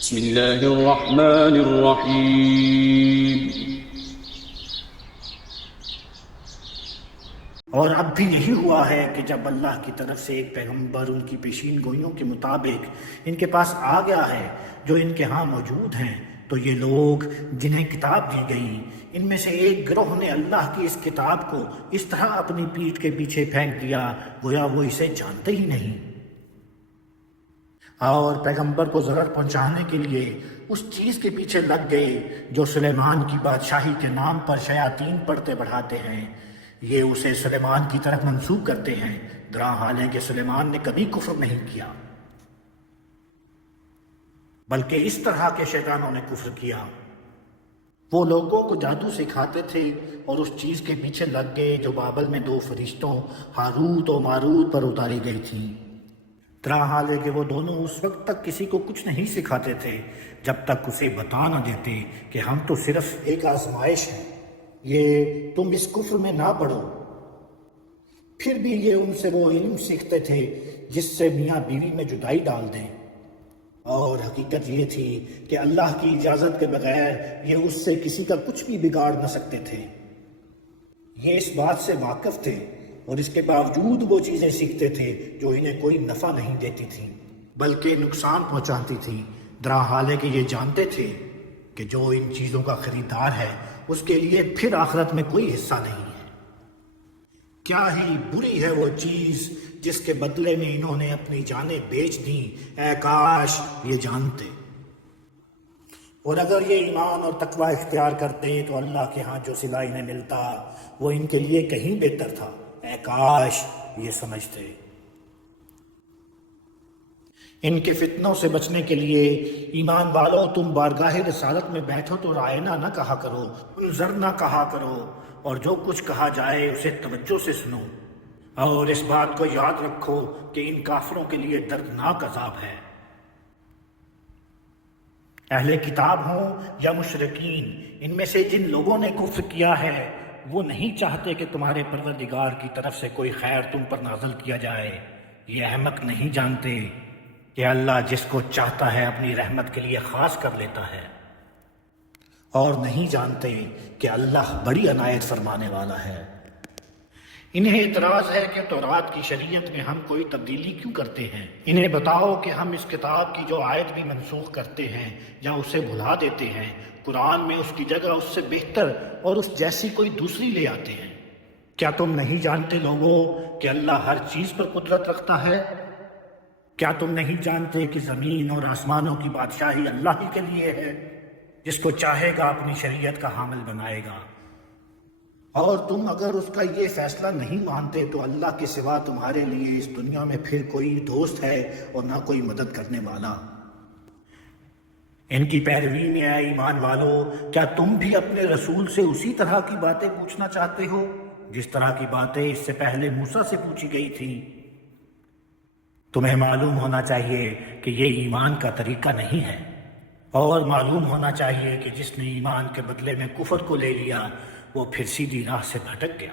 بسم اللہ الرحمن الرحیم۔ اور اب بھی یہی ہوا ہے کہ جب اللہ کی طرف سے ایک پیغمبر ان کی پیشین گوئیوں کے مطابق ان کے پاس آ گیا ہے جو ان کے ہاں موجود ہیں، تو یہ لوگ جنہیں کتاب دی گئی ان میں سے ایک گروہ نے اللہ کی اس کتاب کو اس طرح اپنی پیٹھ کے پیچھے پھینک دیا گویا وہ اسے جانتے ہی نہیں، اور پیغمبر کو ضرر پہنچانے کے لیے اس چیز کے پیچھے لگ گئے جو سلیمان کی بادشاہی کے نام پر شیاطین پڑھتے بڑھاتے ہیں۔ یہ اسے سلیمان کی طرف منسوب کرتے ہیں، گراں حالانکہ سلیمان نے کبھی کفر نہیں کیا، بلکہ اس طرح کے شیطانوں نے کفر کیا۔ وہ لوگوں کو جادو سکھاتے تھے اور اس چیز کے پیچھے لگ گئے جو بابل میں دو فرشتوں ہاروت و ماروت پر اتاری گئی تھی، گراں حال ہے کہ وہ دونوں اس وقت تک کسی کو کچھ نہیں سکھاتے تھے جب تک اسے بتا نہ دیتے کہ ہم تو صرف ایک آزمائش ہیں، یہ تم اس کفر میں نہ پڑو۔ پھر بھی یہ ان سے وہ علم سیکھتے تھے جس سے میاں بیوی میں جدائی ڈال دیں، اور حقیقت یہ تھی کہ اللہ کی اجازت کے بغیر یہ اس سے کسی کا کچھ بھی بگاڑ نہ سکتے تھے۔ یہ اس بات سے واقف تھے اور اس کے باوجود وہ چیزیں سیکھتے تھے جو انہیں کوئی نفع نہیں دیتی تھیں بلکہ نقصان پہنچاتی تھیں، درا حال ہے کہ یہ جانتے تھے کہ جو ان چیزوں کا خریدار ہے اس کے لیے پھر آخرت میں کوئی حصہ نہیں ہے۔ کیا ہی بری ہے وہ چیز جس کے بدلے میں انہوں نے اپنی جانیں بیچ دیں، اے کاش یہ جانتے۔ اور اگر یہ ایمان اور تقوی اختیار کرتے تو اللہ کے ہاں جو صلہ انہیں ملتا وہ ان کے لیے کہیں بہتر تھا، اے کاش یہ سمجھتے۔ ان کے فتنوں سے بچنے کے لیے ایمان والو تم بارگاہ رسالت میں بیٹھو تو رائنا نہ کہا کرو، انظر نہ کہا کرو، اور جو کچھ کہا جائے اسے توجہ سے سنو، اور اس بات کو یاد رکھو کہ ان کافروں کے لیے دردناک عذاب ہے۔ اہل کتاب ہوں یا مشرکین، ان میں سے جن لوگوں نے کفر کیا ہے وہ نہیں چاہتے کہ تمہارے پروردگار کی طرف سے کوئی خیر تم پر نازل کیا جائے۔ یہ احمق نہیں جانتے کہ اللہ جس کو چاہتا ہے اپنی رحمت کے لیے خاص کر لیتا ہے، اور نہیں جانتے کہ اللہ بڑی عنایت فرمانے والا ہے۔ انہیں اعتراض ہے کہ تورات کی شریعت میں ہم کوئی تبدیلی کیوں کرتے ہیں؟ انہیں بتاؤ کہ ہم اس کتاب کی جو آیت بھی منسوخ کرتے ہیں یا اسے بھلا دیتے ہیں، قرآن میں اس کی جگہ اس سے بہتر اور اس جیسی کوئی دوسری لے آتے ہیں۔ کیا تم نہیں جانتے لوگوں کہ اللہ ہر چیز پر قدرت رکھتا ہے؟ کیا تم نہیں جانتے کہ زمین اور آسمانوں کی بادشاہی اللہ ہی کے لیے ہے؟ جس کو چاہے گا اپنی شریعت کا حامل بنائے گا، اور تم اگر اس کا یہ فیصلہ نہیں مانتے تو اللہ کے سوا تمہارے لیے اس دنیا میں پھر کوئی دوست ہے اور نہ کوئی مدد کرنے والا۔ ان کی پیروی میں اے ایمان والو، کیا تم بھی اپنے رسول سے اسی طرح کی باتیں پوچھنا چاہتے ہو جس طرح کی باتیں اس سے پہلے موسیٰ سے پوچھی گئی تھیں؟ تمہیں معلوم ہونا چاہیے کہ یہ ایمان کا طریقہ نہیں ہے، اور معلوم ہونا چاہیے کہ جس نے ایمان کے بدلے میں کفر کو لے لیا وہ پھر سیدھی راہ سے بھٹک گیا۔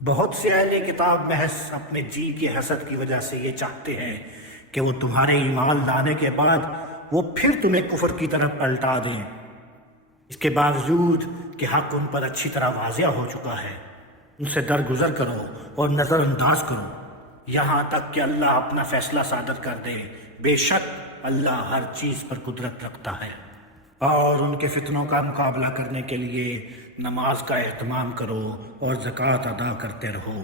بہت سے اہل کتاب محض اپنے جی کی حسد کی وجہ سے یہ چاہتے ہیں کہ وہ تمہارے ایمان لانے کے بعد وہ پھر تمہیں کفر کی طرف پلٹا دیں، اس کے باوجود کہ حق ان پر اچھی طرح واضح ہو چکا ہے۔ ان سے درگزر کرو اور نظر انداز کرو یہاں تک کہ اللہ اپنا فیصلہ صادر کر دے، بے شک اللہ ہر چیز پر قدرت رکھتا ہے۔ اور ان کے فتنوں کا مقابلہ کرنے کے لیے نماز کا اہتمام کرو اور زکوٰۃ ادا کرتے رہو،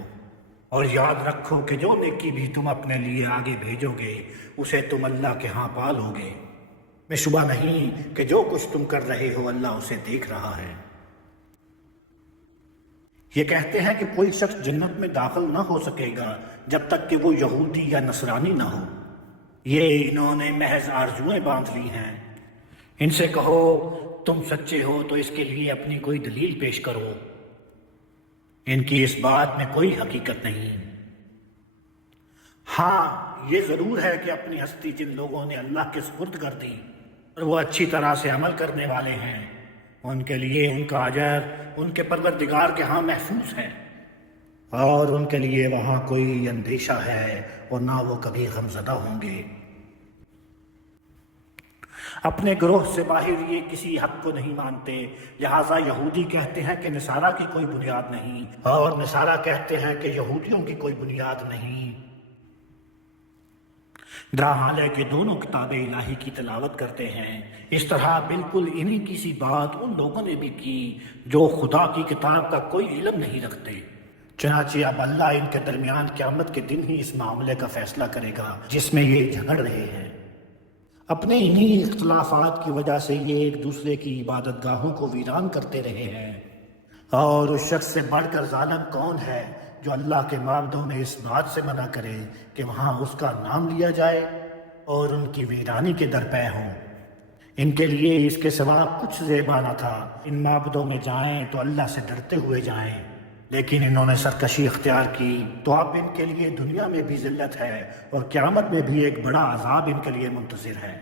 اور یاد رکھو کہ جو نیکی بھی تم اپنے لیے آگے بھیجو گے اسے تم اللہ کے ہاں پالو گے، میں شبہ نہیں کہ جو کچھ تم کر رہے ہو اللہ اسے دیکھ رہا ہے۔ یہ کہتے ہیں کہ کوئی شخص جنت میں داخل نہ ہو سکے گا جب تک کہ وہ یہودی یا نصرانی نہ ہو، یہ انہوں نے محض آرزوئیں باندھ لی ہیں۔ ان سے کہو تم سچے ہو تو اس کے لیے اپنی کوئی دلیل پیش کرو، ان کی اس بات میں کوئی حقیقت نہیں۔ ہاں یہ ضرور ہے کہ اپنی ہستی جن لوگوں نے اللہ کے سپرد کر دی اور وہ اچھی طرح سے عمل کرنے والے ہیں، ان کے لیے ان کا اجر ان کے پروردگار کے ہاں محفوظ ہے، اور ان کے لیے وہاں کوئی اندیشہ ہے اور نہ وہ کبھی غمزدہ ہوں گے۔ اپنے گروہ سے باہر یہ کسی حق کو نہیں مانتے، لہٰذا یہودی کہتے ہیں کہ نصارہ کی کوئی بنیاد نہیں، اور نصارہ کہتے ہیں کہ یہودیوں کی کوئی بنیاد نہیں۔ حال ہے کہ دونوں کتاب الہی کی تلاوت کرتے ہیں۔ اس طرح بالکل انہی کی سی بات ان لوگوں نے بھی کی جو خدا کی کتاب کا کوئی علم نہیں رکھتے۔ چنانچہ اب اللہ ان کے درمیان قیامت کے دن ہی اس معاملے کا فیصلہ کرے گا جس میں یہ جھگڑ رہے ہیں۔ اپنے انہی اختلافات کی وجہ سے یہ ایک دوسرے کی عبادت گاہوں کو ویران کرتے رہے ہیں، اور اس شخص سے بڑھ کر ظالم کون ہے جو اللہ کے معبودوں میں اس بات سے منع کرے کہ وہاں اس کا نام لیا جائے اور ان کی ویرانی کے درپے ہوں۔ ان کے لیے اس کے سوا کچھ زیبا نہ تھا۔ ان معبودوں میں جائیں تو اللہ سے ڈرتے ہوئے جائیں، لیکن انہوں نے سرکشی اختیار کی تو اب ان کے لیے دنیا میں بھی ذلت ہے اور قیامت میں بھی ایک بڑا عذاب ان کے لیے منتظر ہے۔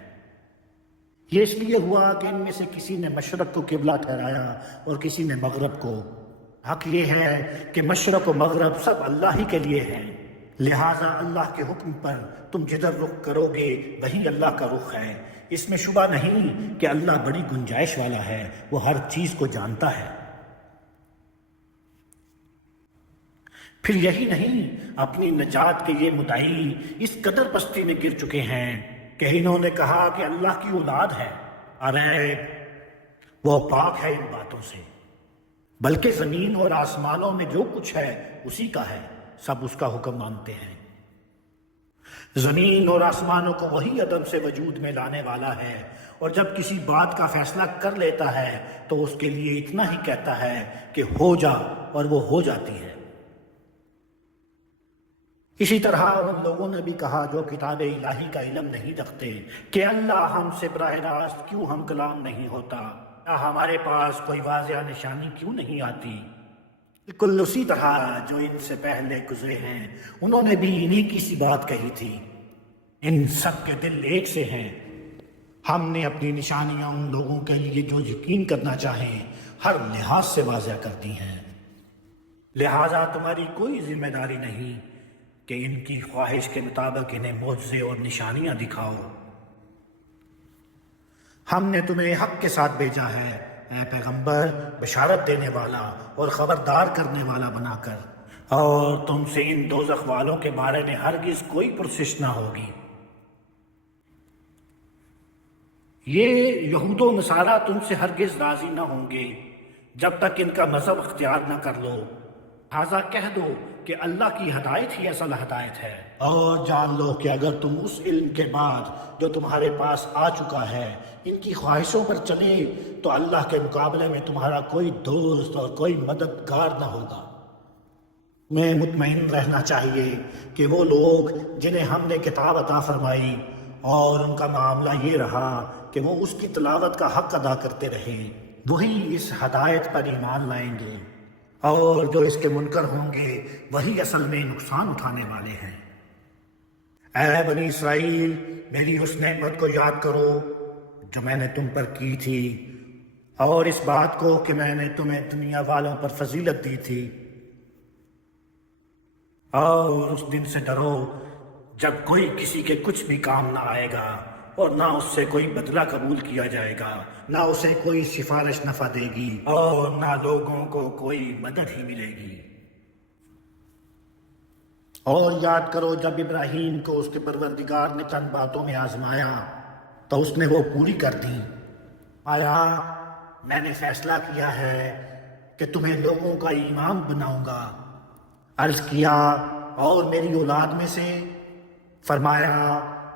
یہ اس لیے ہوا کہ ان میں سے کسی نے مشرق کو قبلہ ٹھہرایا اور کسی نے مغرب کو۔ حق یہ ہے کہ مشرق و مغرب سب اللہ ہی کے لیے ہیں، لہٰذا اللہ کے حکم پر تم جدھر رخ کرو گے وہی اللہ کا رخ ہے۔ اس میں شبہ نہیں کہ اللہ بڑی گنجائش والا ہے، وہ ہر چیز کو جانتا ہے۔ پھر یہی نہیں، اپنی نجات کے یہ مدعی اس قدر پستی میں گر چکے ہیں کہ انہوں نے کہا کہ اللہ کی اولاد ہے۔ ارے وہ پاک ہے ان باتوں سے، بلکہ زمین اور آسمانوں میں جو کچھ ہے اسی کا ہے، سب اس کا حکم مانتے ہیں۔ زمین اور آسمانوں کو وہی عدم سے وجود میں لانے والا ہے، اور جب کسی بات کا فیصلہ کر لیتا ہے تو اس کے لیے اتنا ہی کہتا ہے کہ ہو جا، اور وہ ہو جاتی ہے۔ اسی طرح ان لوگوں نے بھی کہا جو کتاب الہی کا علم نہیں رکھتے کہ اللہ ہم سے براہ راست کیوں ہم کلام نہیں ہوتا، یا ہمارے پاس کوئی واضح نشانی کیوں نہیں آتی۔ بالکل اسی طرح جو ان سے پہلے گزرے ہیں انہوں نے بھی انہی کی سی بات کہی تھی۔ ان سب کے دل ایک سے ہیں۔ ہم نے اپنی نشانیاں ان لوگوں کے لیے جو یقین کرنا چاہیں ہر لحاظ سے واضح کر دی ہیں، لہٰذا تمہاری کوئی ذمہ داری نہیں کہ ان کی خواہش کے مطابق انہیں معجزے اور نشانیاں دکھاؤ۔ ہم نے تمہیں حق کے ساتھ بھیجا ہے اے پیغمبر، بشارت دینے والا اور خبردار کرنے والا بنا کر، اور تم سے ان دوزخ والوں کے بارے میں ہرگز کوئی پرسش نہ ہوگی۔ یہ یہود و نصارہ تم سے ہرگز راضی نہ ہوں گے جب تک ان کا مذہب اختیار نہ کر لو، لہٰذا کہہ دو کہ اللہ کی ہدایت ہی اصل ہدایت ہے، اور جان لو کہ اگر تم اس علم کے بعد جو تمہارے پاس آ چکا ہے ان کی خواہشوں پر چلے تو اللہ کے مقابلے میں تمہارا کوئی دوست اور کوئی مددگار نہ ہوگا۔ میں مطمئن رہنا چاہیے کہ وہ لوگ جنہیں ہم نے کتاب عطا فرمائی اور ان کا معاملہ یہ رہا کہ وہ اس کی تلاوت کا حق ادا کرتے رہے، وہی اس ہدایت پر ایمان لائیں گے، اور جو اس کے منکر ہوں گے وہی اصل میں نقصان اٹھانے والے ہیں۔ اے بنی اسرائیل، میری اس نعمت کو یاد کرو جو میں نے تم پر کی تھی، اور اس بات کو کہ میں نے تمہیں دنیا والوں پر فضیلت دی تھی، اور اس دن سے ڈرو جب کوئی کسی کے کچھ بھی کام نہ آئے گا، اور نہ اس سے کوئی بدلہ قبول کیا جائے گا، نہ اسے کوئی سفارش نفع دے گی، اور نہ لوگوں کو کوئی مدد ہی ملے گی۔ اور یاد کرو جب ابراہیم کو اس کے پروردگار نے چند باتوں میں آزمایا تو اس نے وہ پوری کر دی۔ آیا میں نے فیصلہ کیا ہے کہ تمہیں لوگوں کا امام بناؤں گا۔ عرض کیا اور میری اولاد میں سے؟ فرمایا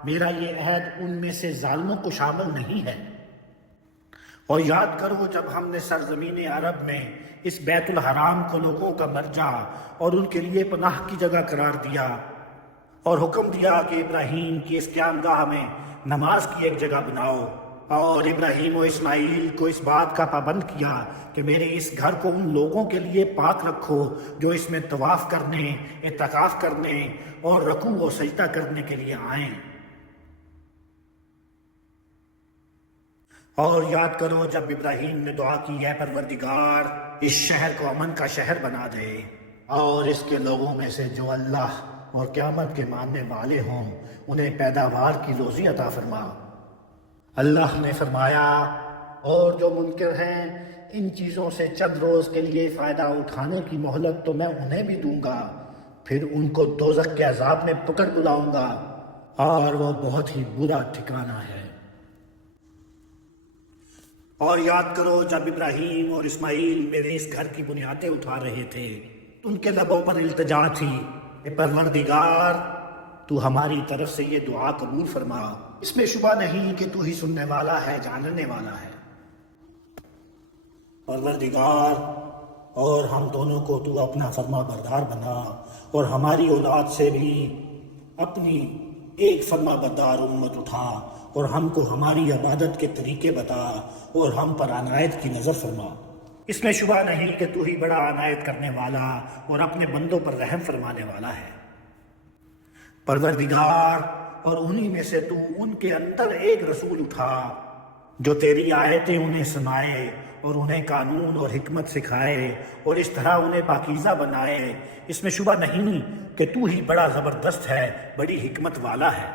میرا یہ عہد ان میں سے ظالموں کو شامل نہیں ہے۔ اور یاد کرو جب ہم نے سرزمین عرب میں اس بیت الحرام کو لوگوں کا مرجع اور ان کے لیے پناہ کی جگہ قرار دیا، اور حکم دیا کہ ابراہیم کی اس قیامگاہ میں نماز کی ایک جگہ بناؤ، اور ابراہیم و اسماعیل کو اس بات کا پابند کیا کہ میرے اس گھر کو ان لوگوں کے لیے پاک رکھو جو اس میں طواف کرنے، اعتکاف کرنے اور رکوع و سجدہ کرنے کے لیے آئیں۔ اور یاد کرو جب ابراہیم نے دعا کی اے پروردگار اس شہر کو امن کا شہر بنا دے، اور اس کے لوگوں میں سے جو اللہ اور قیامت کے ماننے والے ہوں انہیں پیداوار کی روزی عطا فرما۔ اللہ نے فرمایا اور جو منکر ہیں ان چیزوں سے چند روز کے لیے فائدہ اٹھانے کی مہلت تو میں انہیں بھی دوں گا، پھر ان کو دوزخ کے عذاب میں پکڑ بلاؤں گا اور وہ بہت ہی برا ٹھکانہ ہے۔ اور یاد کرو جب ابراہیم اور اسماعیل میرے اس گھر کی بنیادیں اٹھا رہے تھے، ان کے لبوں پر التجا تھی، اے پروردگار تو ہماری طرف سے یہ دعا قبول فرما، اس میں شبہ نہیں کہ تو ہی سننے والا ہے، جاننے والا ہے۔ پروردگار اور ہم دونوں کو تو اپنا فرما بردار بنا، اور ہماری اولاد سے بھی اپنی ایک فرما بردار امت اٹھا، اور ہم کو ہماری عبادت کے طریقے بتا، اور ہم پر عنایت کی نظر فرما۔ اس میں شبہ نہیں کہ تو ہی بڑا عنایت کرنے والا اور اپنے بندوں پر رحم فرمانے والا ہے۔ پروردگار اور انہی میں سے تو ان کے اندر ایک رسول اٹھا جو تیری آیتیں انہیں سنائے اور انہیں قانون اور حکمت سکھائے، اور اس طرح انہیں پاکیزہ بنائے۔ اس میں شبہ نہیں کہ تو ہی بڑا زبردست ہے، بڑی حکمت والا ہے۔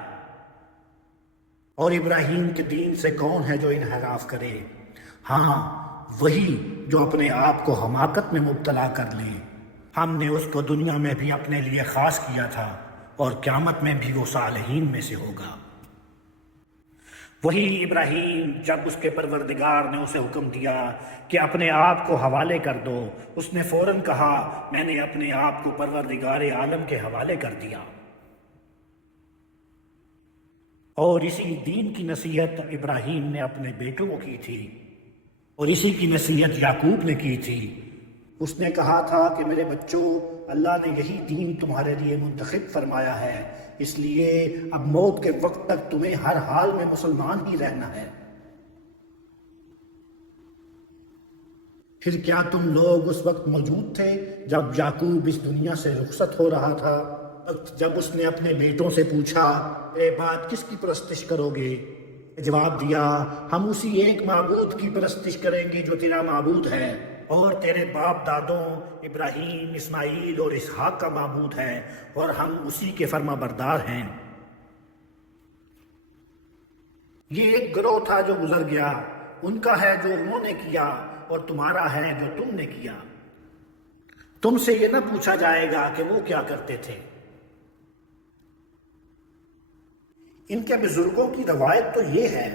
اور ابراہیم کے دین سے کون ہے جو انحراف کرے؟ ہاں، وہی جو اپنے آپ کو حماقت میں مبتلا کر لے۔ ہم نے اس کو دنیا میں بھی اپنے لیے خاص کیا تھا، اور قیامت میں بھی وہ صالحین میں سے ہوگا۔ وہی ابراہیم جب اس کے پروردگار نے اسے حکم دیا کہ اپنے آپ کو حوالے کر دو، اس نے فوراً کہا میں نے اپنے آپ کو پروردگار عالم کے حوالے کر دیا۔ اور اسی دین کی نصیحت ابراہیم نے اپنے بیٹوں کو کی تھی، اور اسی کی نصیحت یعقوب نے کی تھی۔ اس نے کہا تھا کہ میرے بچوں، اللہ نے یہی دین تمہارے لیے منتخب فرمایا ہے، اس لیے اب موت کے وقت تک تمہیں ہر حال میں مسلمان ہی رہنا ہے۔ پھر کیا تم لوگ اس وقت موجود تھے جب یعقوب اس دنیا سے رخصت ہو رہا تھا، جب اس نے اپنے بیٹوں سے پوچھا اے بات کس کی پرستش کرو گے؟ جواب دیا ہم اسی ایک معبود کی پرستش کریں گے جو تیرا معبود ہے، اور تیرے باپ دادوں ابراہیم، اسماعیل اور اسحاق کا معبود ہے، اور ہم اسی کے فرما بردار ہیں۔ یہ ایک گروہ تھا جو گزر گیا، ان کا ہے جو انہوں نے کیا، اور تمہارا ہے جو تم نے کیا۔ تم سے یہ نہ پوچھا جائے گا کہ وہ کیا کرتے تھے۔ ان کے بزرگوں کی روایت تو یہ ہے،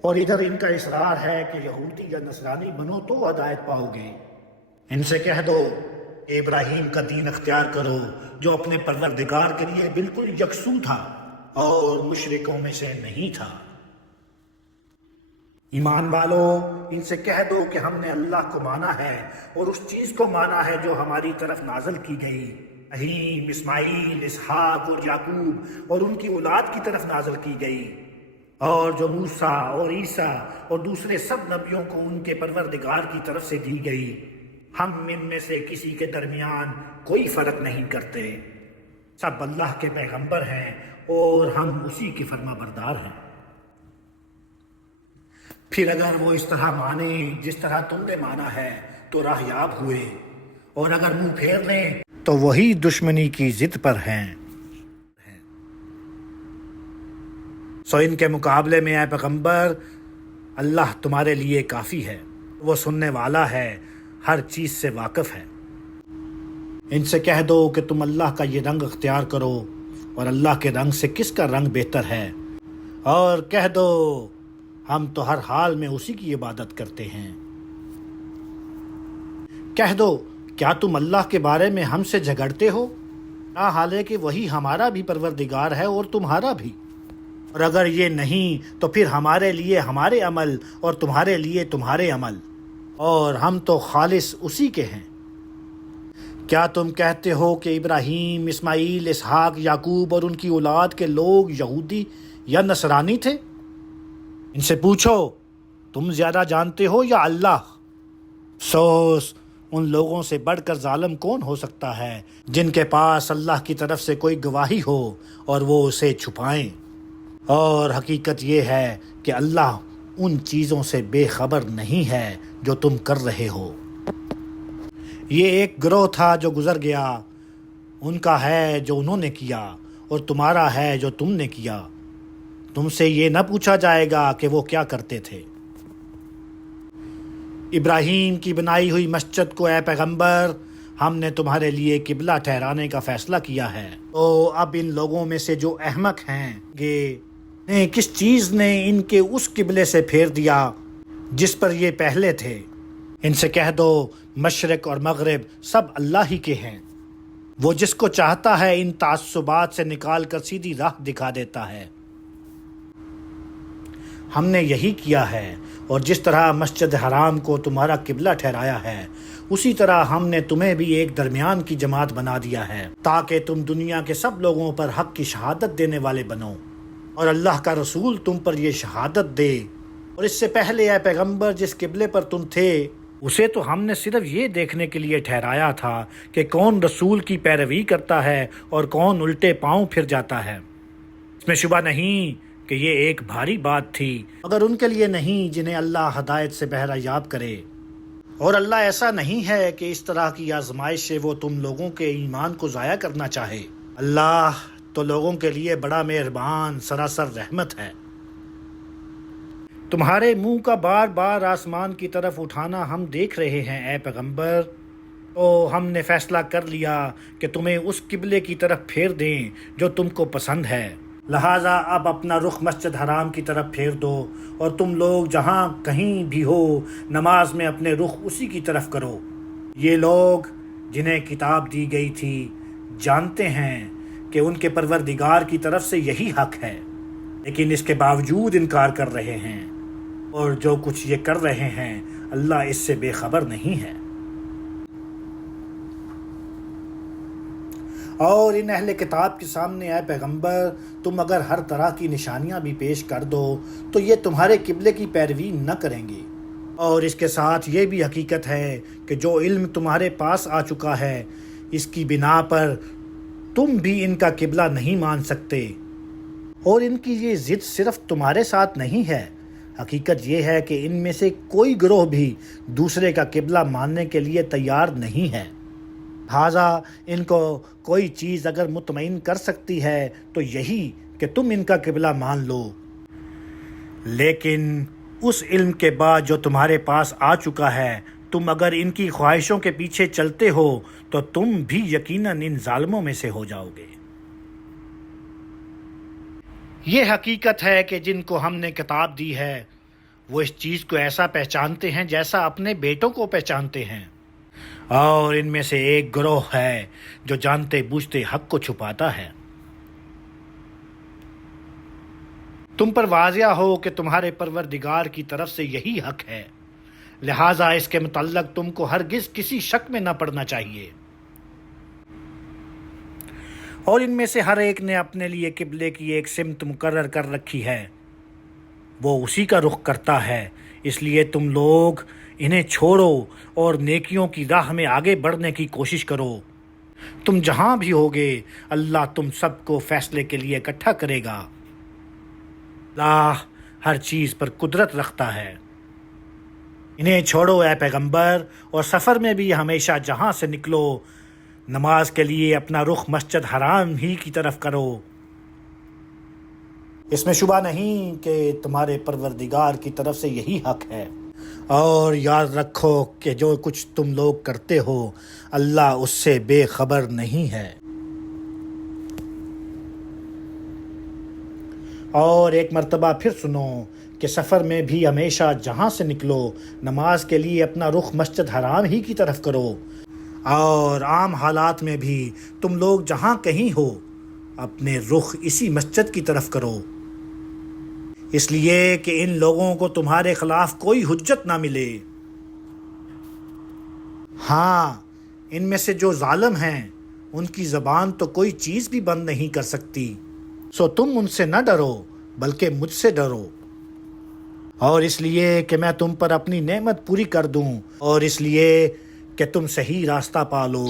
اور ادھر ان کا اصرار ہے کہ یہودی یا نصرانی بنو تو ہدایت پاؤ گے۔ ان سے کہہ دو کہ ابراہیم کا دین اختیار کرو جو اپنے پروردگار کے لیے بالکل یکسو تھا اور مشرکوں میں سے نہیں تھا۔ ایمان والو، ان سے کہہ دو کہ ہم نے اللہ کو مانا ہے اور اس چیز کو مانا ہے جو ہماری طرف نازل کی گئی، ابراہیم، اسماعیل، اسحاق اور یعقوب اور ان کی اولاد کی طرف نازل کی گئی، اور جو موسیٰ اور عیسیٰ اور دوسرے سب نبیوں کو ان کے پروردگار کی طرف سے دی گئی۔ ہم ان میں سے کسی کے درمیان کوئی فرق نہیں کرتے، سب اللہ کے پیغمبر ہیں اور ہم اسی کے فرما بردار ہیں۔ پھر اگر وہ اس طرح مانے جس طرح تم نے مانا ہے تو راہیاب ہوئے، اور اگر منہ پھیر لیں تو وہی دشمنی کی ضد پر ہیں۔ سو ان کے مقابلے میں اے پیغمبر، اللہ تمہارے لیے کافی ہے، وہ سننے والا ہے، ہر چیز سے واقف ہے۔ ان سے کہہ دو کہ تم اللہ کا یہ رنگ اختیار کرو، اور اللہ کے رنگ سے کس کا رنگ بہتر ہے، اور کہہ دو ہم تو ہر حال میں اسی کی عبادت کرتے ہیں۔ کہہ دو کیا تم اللہ کے بارے میں ہم سے جھگڑتے ہو؟ حالانکہ وہی ہمارا بھی پروردگار ہے اور تمہارا بھی، اور اگر یہ نہیں تو پھر ہمارے لیے ہمارے عمل اور تمہارے لیے تمہارے عمل، اور ہم تو خالص اسی کے ہیں۔ کیا تم کہتے ہو کہ ابراہیم، اسماعیل، اسحاق، یعقوب اور ان کی اولاد کے لوگ یہودی یا نصرانی تھے؟ ان سے پوچھو تم زیادہ جانتے ہو یا اللہ؟ افسوس، ان لوگوں سے بڑھ کر ظالم کون ہو سکتا ہے جن کے پاس اللہ کی طرف سے کوئی گواہی ہو اور وہ اسے چھپائیں۔ اور حقیقت یہ ہے کہ اللہ ان چیزوں سے بے خبر نہیں ہے جو تم کر رہے ہو۔ یہ ایک گروہ تھا جو گزر گیا، ان کا ہے جو انہوں نے کیا، اور تمہارا ہے جو تم نے کیا۔ تم سے یہ نہ پوچھا جائے گا کہ وہ کیا کرتے تھے۔ ابراہیم کی بنائی ہوئی مسجد کو اے پیغمبر ہم نے تمہارے لیے قبلہ ٹھہرانے کا فیصلہ کیا ہے۔ تو اب ان لوگوں میں سے جو احمق ہیں کہ کس چیز نے ان کے اس قبلے سے پھیر دیا جس پر یہ پہلے تھے، ان سے کہہ دو مشرق اور مغرب سب اللہ ہی کے ہیں، وہ جس کو چاہتا ہے ان تعصبات سے نکال کر سیدھی راہ دکھا دیتا ہے۔ ہم نے یہی کیا ہے، اور جس طرح مسجد حرام کو تمہارا قبلہ ٹھہرایا ہے اسی طرح ہم نے تمہیں بھی ایک درمیان کی جماعت بنا دیا ہے تاکہ تم دنیا کے سب لوگوں پر حق کی شہادت دینے والے بنو، اور اللہ کا رسول تم پر یہ شہادت دے۔ اور اس سے پہلے اے پیغمبر جس قبلے پر تم تھے اسے تو ہم نے صرف یہ دیکھنے کے لیے ٹھہرایا تھا کہ کون رسول کی پیروی کرتا ہے اور کون الٹے پاؤں پھر جاتا ہے۔ اس میں شبہ نہیں کہ یہ ایک بھاری بات تھی، مگر ان کے لیے نہیں جنہیں اللہ ہدایت سے بہرہ یاب کرے۔ اور اللہ ایسا نہیں ہے کہ اس طرح کی آزمائش سے وہ تم لوگوں کے ایمان کو ضائع کرنا چاہے۔ اللہ تو لوگوں کے لیے بڑا مہربان سراسر رحمت ہے۔ تمہارے منہ کا بار بار آسمان کی طرف اٹھانا ہم دیکھ رہے ہیں اے پیغمبر، تو ہم نے فیصلہ کر لیا کہ تمہیں اس قبلے کی طرف پھیر دیں جو تم کو پسند ہے، لہٰذا اب اپنا رخ مسجد حرام کی طرف پھیر دو، اور تم لوگ جہاں کہیں بھی ہو نماز میں اپنے رخ اسی کی طرف کرو۔ یہ لوگ جنہیں کتاب دی گئی تھی جانتے ہیں کہ ان کے پروردگار کی طرف سے یہی حق ہے، لیکن اس کے باوجود انکار کر رہے ہیں، اور جو کچھ یہ کر رہے ہیں اللہ اس سے بے خبر نہیں ہے۔ اور ان اہل کتاب کے سامنے اے پیغمبر تم اگر ہر طرح کی نشانیاں بھی پیش کر دو تو یہ تمہارے قبلے کی پیروی نہ کریں گے، اور اس کے ساتھ یہ بھی حقیقت ہے کہ جو علم تمہارے پاس آ چکا ہے اس کی بنا پر تم بھی ان کا قبلہ نہیں مان سکتے، اور ان کی یہ ضد صرف تمہارے ساتھ نہیں ہے، حقیقت یہ ہے کہ ان میں سے کوئی گروہ بھی دوسرے کا قبلہ ماننے کے لیے تیار نہیں ہے۔ لہٰذا ان کو کوئی چیز اگر مطمئن کر سکتی ہے تو یہی کہ تم ان کا قبلہ مان لو، لیکن اس علم کے بعد جو تمہارے پاس آ چکا ہے تم اگر ان کی خواہشوں کے پیچھے چلتے ہو تو تم بھی یقیناً ان ظالموں میں سے ہو جاؤ گے۔ یہ حقیقت ہے کہ جن کو ہم نے کتاب دی ہے وہ اس چیز کو ایسا پہچانتے ہیں جیسا اپنے بیٹوں کو پہچانتے ہیں، اور ان میں سے ایک گروہ ہے جو جانتے بوجھتے حق کو چھپاتا ہے۔ تم پر واضح ہو کہ تمہارے پروردگار کی طرف سے یہی حق ہے، لہٰذا اس کے متعلق تم کو ہرگز کسی شک میں نہ پڑنا چاہیے۔ اور ان میں سے ہر ایک نے اپنے لیے قبلے کی ایک سمت مقرر کر رکھی ہے، وہ اسی کا رخ کرتا ہے، اس لیے تم لوگ انہیں چھوڑو اور نیکیوں کی راہ میں آگے بڑھنے کی کوشش کرو۔ تم جہاں بھی ہوگے اللہ تم سب کو فیصلے کے لیے اکٹھا کرے گا۔ اللہ ہر چیز پر قدرت رکھتا ہے۔ انہیں چھوڑو اے پیغمبر، اور سفر میں بھی ہمیشہ جہاں سے نکلو نماز کے لیے اپنا رخ مسجد حرام ہی کی طرف کرو۔ اس میں شبہ نہیں کہ تمہارے پروردگار کی طرف سے یہی حق ہے، اور یاد رکھو کہ جو کچھ تم لوگ کرتے ہو اللہ اس سے بے خبر نہیں ہے۔ اور ایک مرتبہ پھر سنو کہ سفر میں بھی ہمیشہ جہاں سے نکلو نماز کے لیے اپنا رخ مسجد حرام ہی کی طرف کرو، اور عام حالات میں بھی تم لوگ جہاں کہیں ہو اپنے رخ اسی مسجد کی طرف کرو، اس لیے کہ ان لوگوں کو تمہارے خلاف کوئی حجت نہ ملے۔ ہاں، ان میں سے جو ظالم ہیں ان کی زبان تو کوئی چیز بھی بند نہیں کر سکتی، سو تم ان سے نہ ڈرو بلکہ مجھ سے ڈرو، اور اس لیے کہ میں تم پر اپنی نعمت پوری کر دوں، اور اس لیے کہ تم صحیح راستہ پالو۔